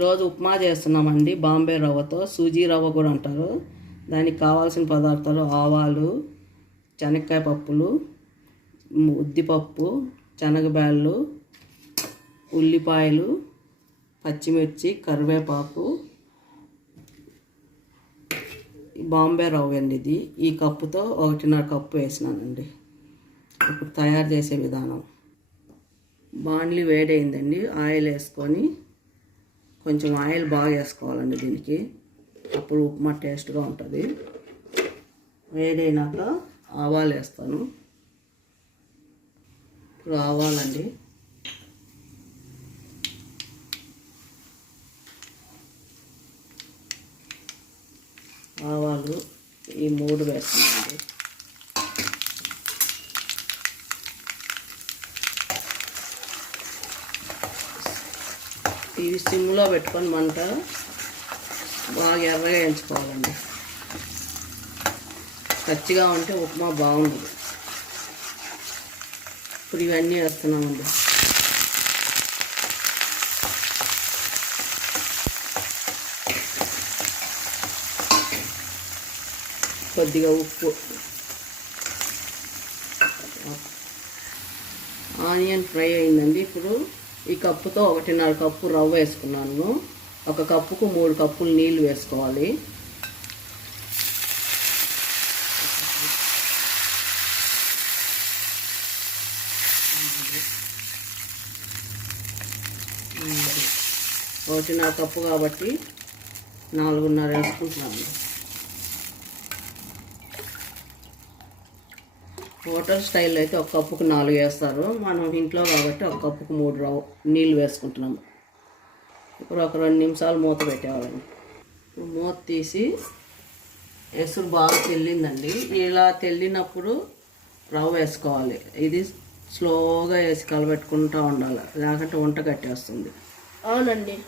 ఈరోజు ఉప్మా చేస్తున్నామండి. బాంబే రవ్వతో. సూజీ రవ్వ కూడా అంటారు. దానికి కావాల్సిన పదార్థాలు ఆవాలు శనక్కాయ పప్పులు ఉద్దిపప్పు శనగబ్యాళ్ళు ఉల్లిపాయలు పచ్చిమిర్చి కరివేపాకు. బాంబే రవ్వ అండి ఇది. ఈ కప్పుతో ఒకటిన్నర కప్పు వేసినానండి. ఇప్పుడు తయారు చేసే విధానం. బాండ్లీ వేడైందండి. ఆయిల్ వేసుకొని కొంచెం ఆయిల్ బాగా వేసుకోవాలండి దీనికి. అప్పుడు ఉప్మా టేస్ట్గా ఉంటుంది. వేడైనాక ఆవాలు వేస్తాను. ఇప్పుడు ఆవాలండి. ఆవాలు ఈ మూడు వేస్తానండి ఇవి సిమ్లో పెట్టుకొని మంట బాగా ఎర్రగా వేయించుకోవాలండి. పచ్చిగా ఉంటే ఉప్మా బాగుండదు. ఇప్పుడు ఇవన్నీ వేస్తున్నామండి. కొద్దిగా ఉప్పు. ఆనియన్ ఫ్రై అయిందండి. ఇప్పుడు ఈ కప్పుతో ఒకటిన్నర కప్పు రవ్వ వేసుకున్నాను. ఒక కప్పుకు మూడు కప్పులు నీళ్ళు వేసుకోవాలి. ఒకటిన్నర కప్పు కాబట్టి నాలుగున్నర వేసుకుంటున్నాను. హోటల్ స్టైల్లో అయితే ఒక కప్పుకు నాలుగు వేస్తారు. మనం ఇంట్లో కాబట్టి ఒక కప్పుకు మూడు రవ్వ నీళ్ళు వేసుకుంటున్నాము ఇప్పుడు ఒక రెండు నిమిషాలు మూత పెట్టేవాళ్ళని ఇప్పుడు మూత తీసి ఎసురు బాగా తెల్లిందండి. ఇలా తెల్లినప్పుడు రవ్వ వేసుకోవాలి. ఇది స్లోగా వేసి కలబెట్టుకుంటూ ఉండాలి. లేకుంటే వంట కట్టేస్తుంది. అవునండి.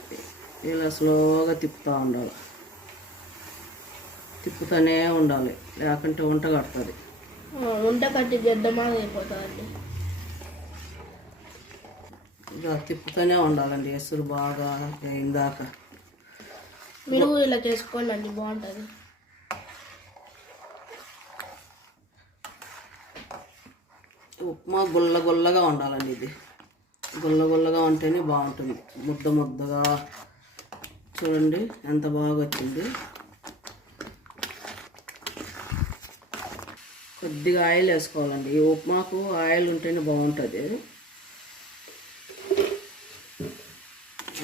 ఇలా స్లోగా తిప్పుతూ ఉండాలి. తిప్పుతూనే ఉండాలి. లేకుంటే వంట కడుతుంది కట్టి అయిపోతుందండి. ఇలా తిప్పుతూనే ఉండాలండి ఎసురు బాగా ఇందాక మీరు ఇలా చేసుకోండి అండి బాగుంటుంది. ఉప్మా గుల్ల గుల్లగా ఉండాలండి ఇది. గుల్ల గుల్లగా ఉంటేనే బాగుంటుంది. ముద్ద ముద్దగా చూడండి ఎంత బాగా వచ్చింది. కొద్దిగా ఆయిల్ వేసుకోవాలండి. ఈ ఉప్మాకు ఆయిల్ ఉంటేనే బాగుంటుంది.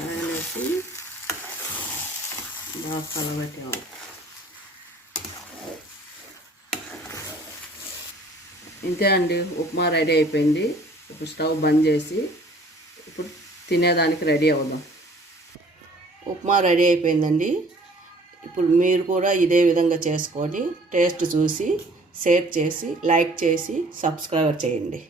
ఆయిల్ వేసి బాగా కలబెట్టేవాళ్ళు ఇంతే అండి ఉప్మా రెడీ అయిపోయింది. ఇప్పుడు స్టవ్ బంద్ చేసి ఇప్పుడు తినేదానికి రెడీ అవుదాం. ఉప్మా రెడీ అయిపోయిందండి. ఇప్పుడు మీరు కూడా ఇదే విధంగా చేసుకొని టేస్ట్ చూసి షేర్ చేసి లైక్ చేసి సబ్స్క్రైబ్ చేయండి.